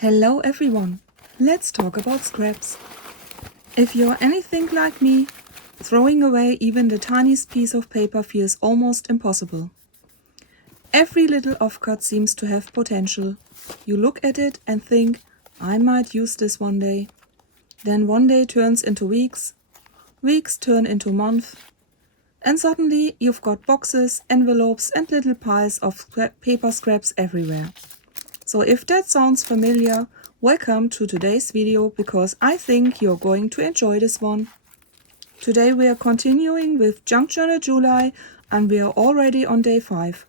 Hello everyone, let's talk about scraps. If you're anything like me, throwing away even the tiniest piece of paper feels almost impossible. Every little offcut seems to have potential. You look at it and think, I might use this one day. Then one day turns into weeks, weeks turn into months, and suddenly you've got boxes, envelopes and little piles of paper scraps everywhere. So if that sounds familiar, welcome to today's video because I think you're going to enjoy this one. Today we are continuing with Junk Journal July and we are already on day 5.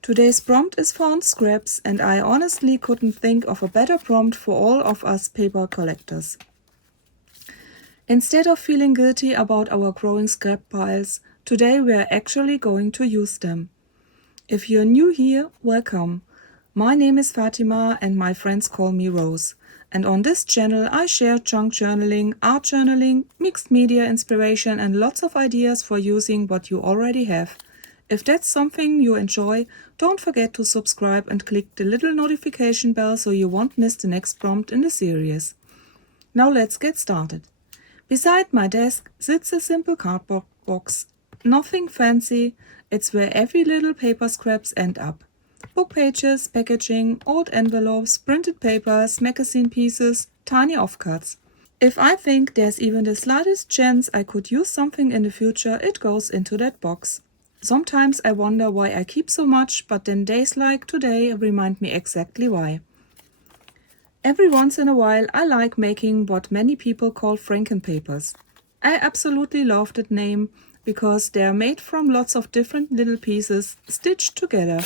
Today's prompt is found scraps and I honestly couldn't think of a better prompt for all of us paper collectors. Instead of feeling guilty about our growing scrap piles, today we are actually going to use them. If you're new here, welcome. My name is Fatima and my friends call me Rose. And on this channel I share junk journaling, art journaling, mixed media inspiration and lots of ideas for using what you already have. If that's something you enjoy, don't forget to subscribe and click the little notification bell so you won't miss the next prompt in the series. Now let's get started. Beside my desk sits a simple cardboard box. Nothing fancy, it's where every little paper scraps end up. Book pages, packaging, old envelopes, printed papers, magazine pieces, tiny offcuts. If I think there's even the slightest chance I could use something in the future, it goes into that box. Sometimes I wonder why I keep so much, but then days like today remind me exactly why. Every once in a while I like making what many people call Franken papers. I absolutely love that name because they are made from lots of different little pieces stitched together.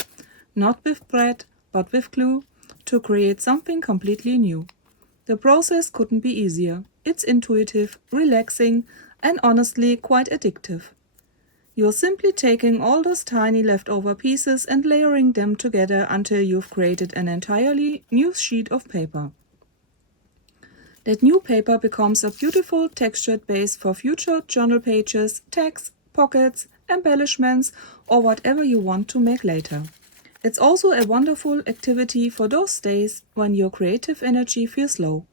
Not with thread, but with glue, to create something completely new. The process couldn't be easier. It's intuitive, relaxing, and honestly quite addictive. You're simply taking all those tiny leftover pieces and layering them together until you've created an entirely new sheet of paper. That new paper becomes a beautiful textured base for future journal pages, tags, pockets, embellishments, or whatever you want to make later. It's also a wonderful activity for those days when your creative energy feels low.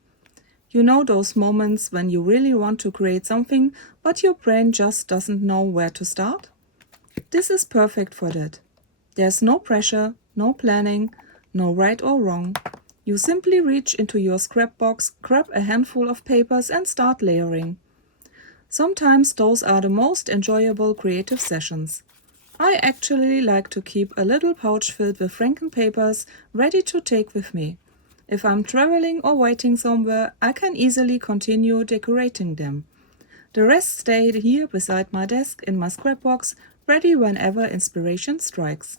You know those moments when you really want to create something, but your brain just doesn't know where to start? This is perfect for that. There's no pressure, no planning, no right or wrong. You simply reach into your scrap box, grab a handful of papers and start layering. Sometimes those are the most enjoyable creative sessions. I actually like to keep a little pouch filled with Franken papers ready to take with me. If I'm traveling or waiting somewhere, I can easily continue decorating them. The rest stay here beside my desk in my scrap box, ready whenever inspiration strikes.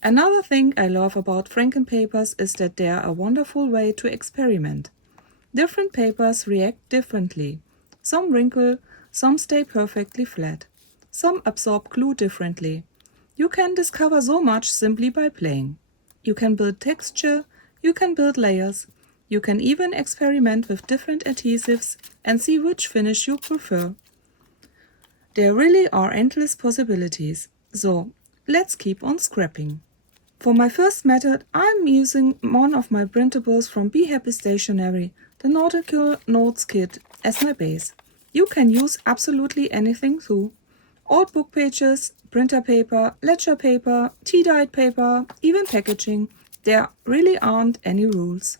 Another thing I love about Franken papers is that they are a wonderful way to experiment. Different papers react differently. Some wrinkle, some stay perfectly flat. Some absorb glue differently. You can discover so much simply by playing. You can build texture, you can build layers, you can even experiment with different adhesives and see which finish you prefer. There really are endless possibilities, so let's keep on scrapping. For my first method, I'm using one of my printables from Be Happy Stationery, the Nautical Notes Kit, as my base. You can use absolutely anything too. Old book pages, printer paper, ledger paper, tea-dyed paper, even packaging. There really aren't any rules.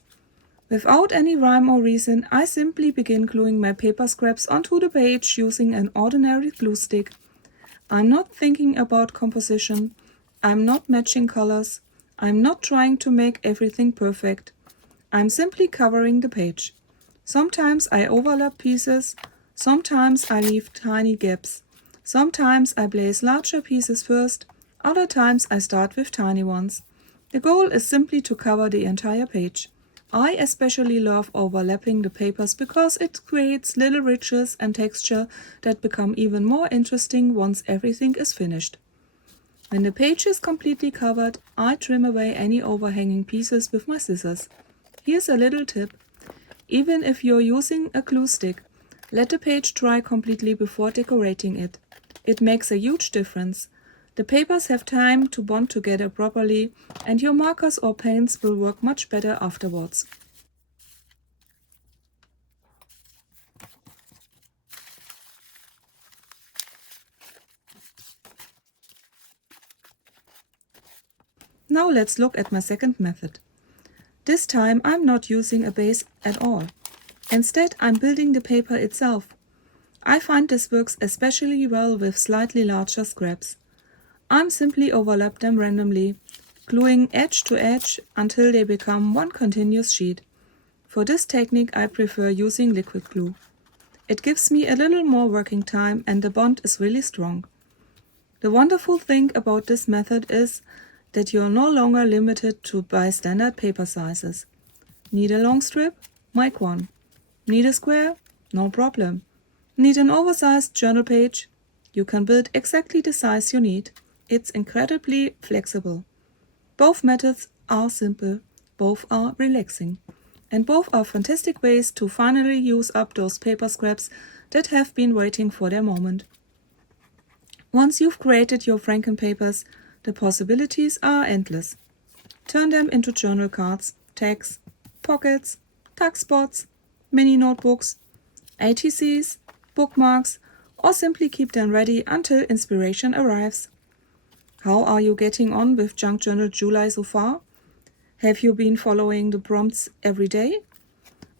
Without any rhyme or reason, I simply begin gluing my paper scraps onto the page using an ordinary glue stick. I'm not thinking about composition. I'm not matching colors. I'm not trying to make everything perfect. I'm simply covering the page. Sometimes I overlap pieces. Sometimes I leave tiny gaps. Sometimes I place larger pieces first, other times I start with tiny ones. The goal is simply to cover the entire page. I especially love overlapping the papers because it creates little ridges and texture that become even more interesting once everything is finished. When the page is completely covered, I trim away any overhanging pieces with my scissors. Here's a little tip. Even if you're using a glue stick, let the page dry completely before decorating it. It makes a huge difference. The papers have time to bond together properly and your markers or paints will work much better afterwards. Now let's look at my second method. This time I'm not using a base at all. Instead, I'm building the paper itself. I find this works especially well with slightly larger scraps. I'm simply overlap them randomly, gluing edge to edge until they become one continuous sheet. For this technique I prefer using liquid glue. It gives me a little more working time and the bond is really strong. The wonderful thing about this method is that you're no longer limited to by standard paper sizes. Need a long strip? Make one. Need a square? No problem. Need an oversized journal page? You can build exactly the size you need. It's incredibly flexible. Both methods are simple, both are relaxing, and both are fantastic ways to finally use up those paper scraps that have been waiting for their moment. Once you've created your Franken papers, the possibilities are endless. Turn them into journal cards, tags, pockets, tuck spots, mini notebooks, ATCs, bookmarks, or simply keep them ready until inspiration arrives. How are you getting on with Junk Journal July so far? Have you been following the prompts every day?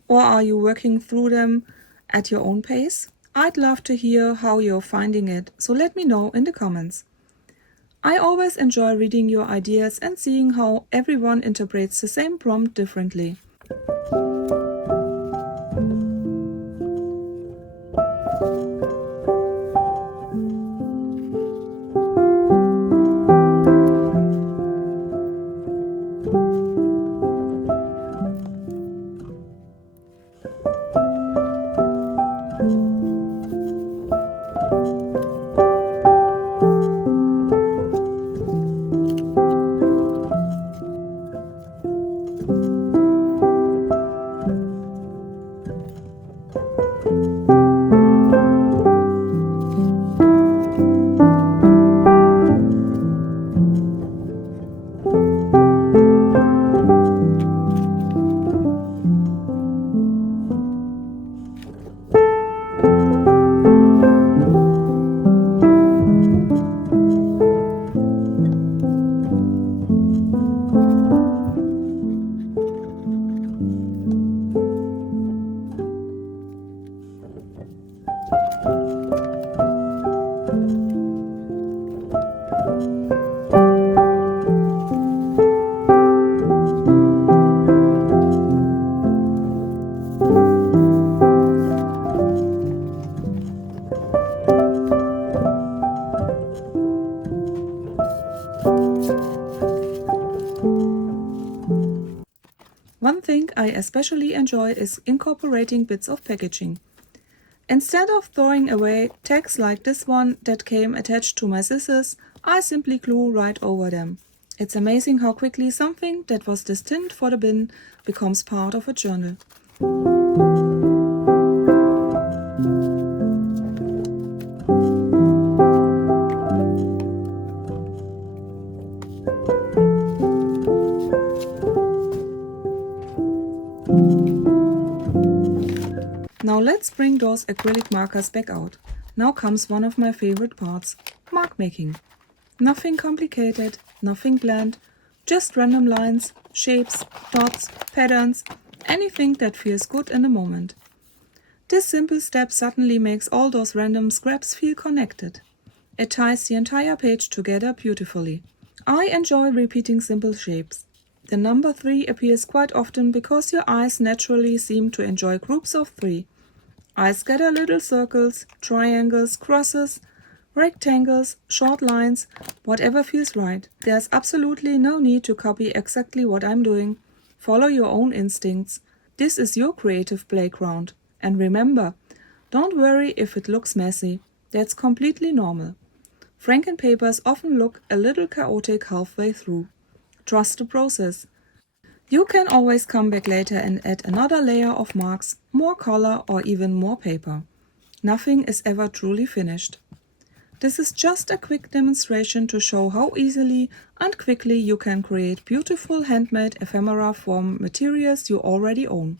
Or are you working through them at your own pace? I'd love to hear how you're finding it, so let me know in the comments. I always enjoy reading your ideas and seeing how everyone interprets the same prompt differently. One thing I especially enjoy is incorporating bits of packaging. Instead of throwing away tags like this one that came attached to my scissors, I simply glue right over them. It's amazing how quickly something that was destined for the bin becomes part of a journal. Now let's bring those acrylic markers back out. Now comes one of my favorite parts, mark making. Nothing complicated, nothing bland, just random lines, shapes, dots, patterns, anything that feels good in the moment. This simple step suddenly makes all those random scraps feel connected. It ties the entire page together beautifully. I enjoy repeating simple shapes. The number 3 appears quite often because your eyes naturally seem to enjoy groups of 3. I scatter little circles, triangles, crosses, rectangles, short lines, whatever feels right. There's absolutely no need to copy exactly what I'm doing. Follow your own instincts. This is your creative playground. And remember, don't worry if it looks messy. That's completely normal. Franken papers often look a little chaotic halfway through. Trust the process. You can always come back later and add another layer of marks, more color or even more paper. Nothing is ever truly finished. This is just a quick demonstration to show how easily and quickly you can create beautiful handmade ephemera from materials you already own.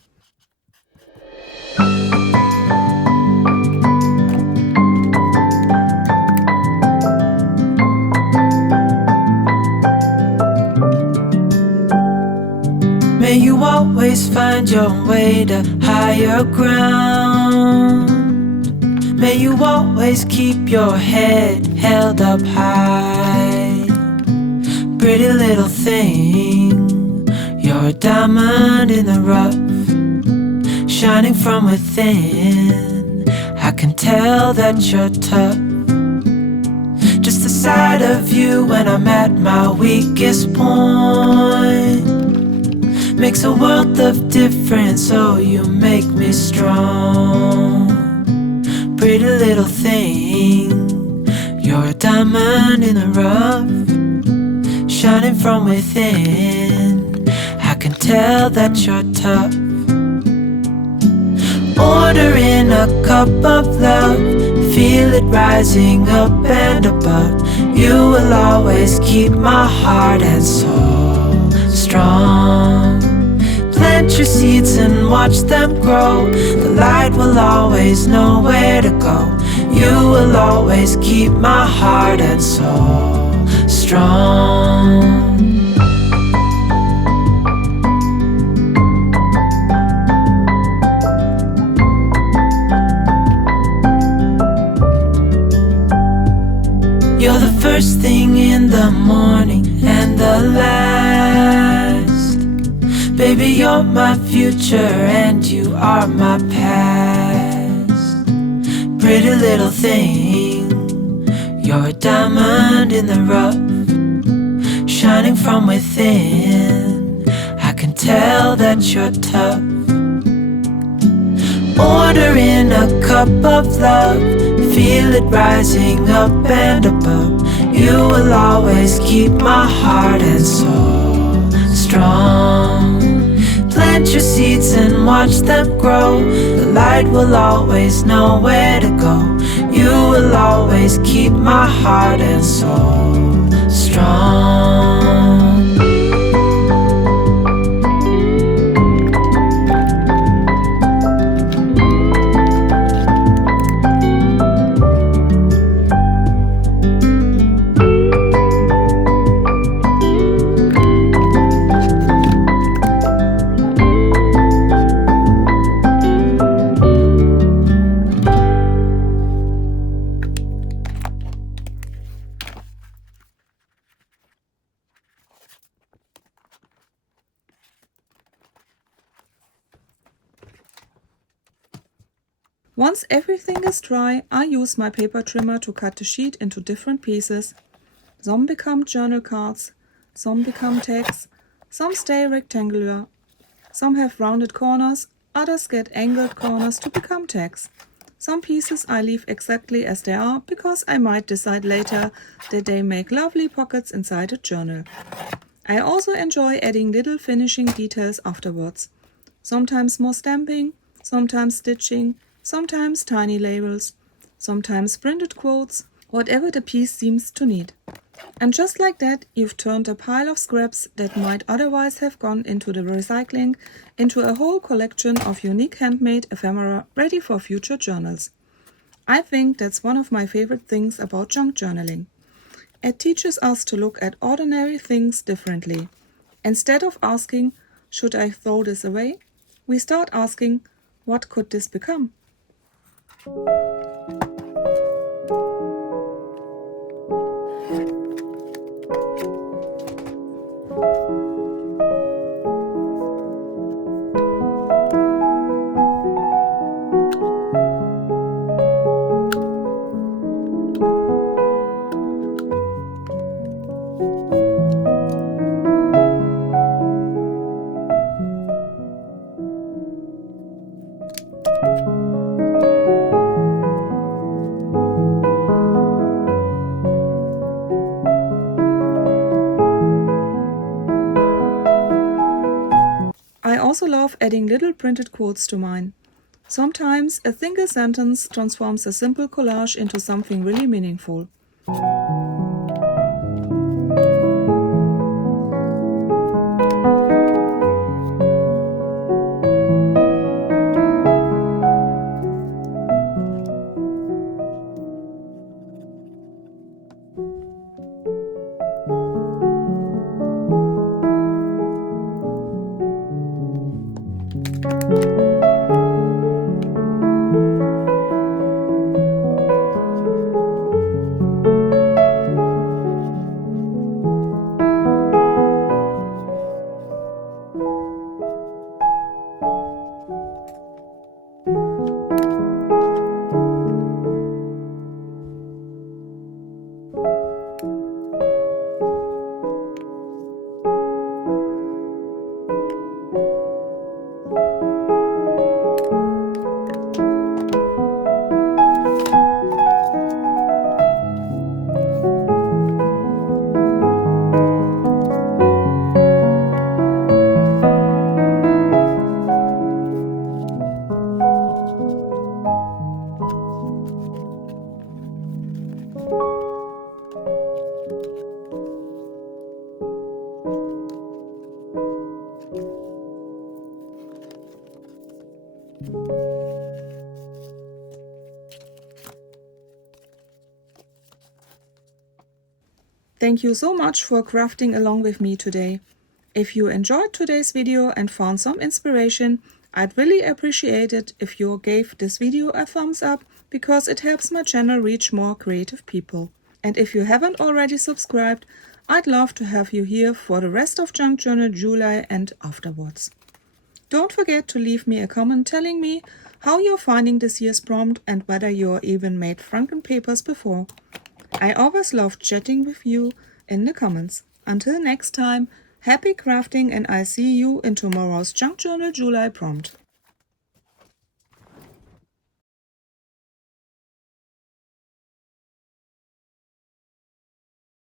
you always find your way to higher ground. May you always keep your head held up high. Pretty little thing, you're a diamond in the rough, shining from within. I can tell that you're tough. Just the sight of you when I'm at my weakest point makes a world of difference, oh you make me strong. Pretty little thing, you're a diamond in the rough, shining from within. I can tell that you're tough. Ordering a cup of love, feel it rising up and above. You will always keep my heart and soul strong. Plant your seeds and watch them grow. The light will always know where to go. You will always keep my heart and soul strong. You're the first thing in the morning and the last. Baby, you're my future and you are my past. Pretty little thing, you're a diamond in the rough, shining from within. I can tell that you're tough. Ordering a cup of love, feel it rising up and above. You will always keep my heart and soul strong. Plant your seeds and watch them grow. The light will always know where to go. You will always keep my heart and soul strong. Once everything is dry, I use my paper trimmer to cut the sheet into different pieces. Some become journal cards, some become tags, some stay rectangular, some have rounded corners, others get angled corners to become tags. Some pieces I leave exactly as they are because I might decide later that they make lovely pockets inside a journal. I also enjoy adding little finishing details afterwards. Sometimes more stamping, sometimes stitching, sometimes tiny labels, sometimes printed quotes, whatever the piece seems to need. And just like that, you've turned a pile of scraps that might otherwise have gone into the recycling into a whole collection of unique handmade ephemera ready for future journals. I think that's one of my favorite things about junk journaling. It teaches us to look at ordinary things differently. Instead of asking, should I throw this away? We start asking, what could this become? I also love adding little printed quotes to mine. Sometimes a single sentence transforms a simple collage into something really meaningful. Thank you so much for crafting along with me today. If you enjoyed today's video and found some inspiration, I'd really appreciate it if you gave this video a thumbs up, because it helps my channel reach more creative people. And if you haven't already subscribed, I'd love to have you here for the rest of Junk Journal July and afterwards. Don't forget to leave me a comment telling me how you're finding this year's prompt and whether you're even made Franken papers before. I always love chatting with you in the comments. Until next time, happy crafting, and I'll see you in tomorrow's Junk Journal July prompt.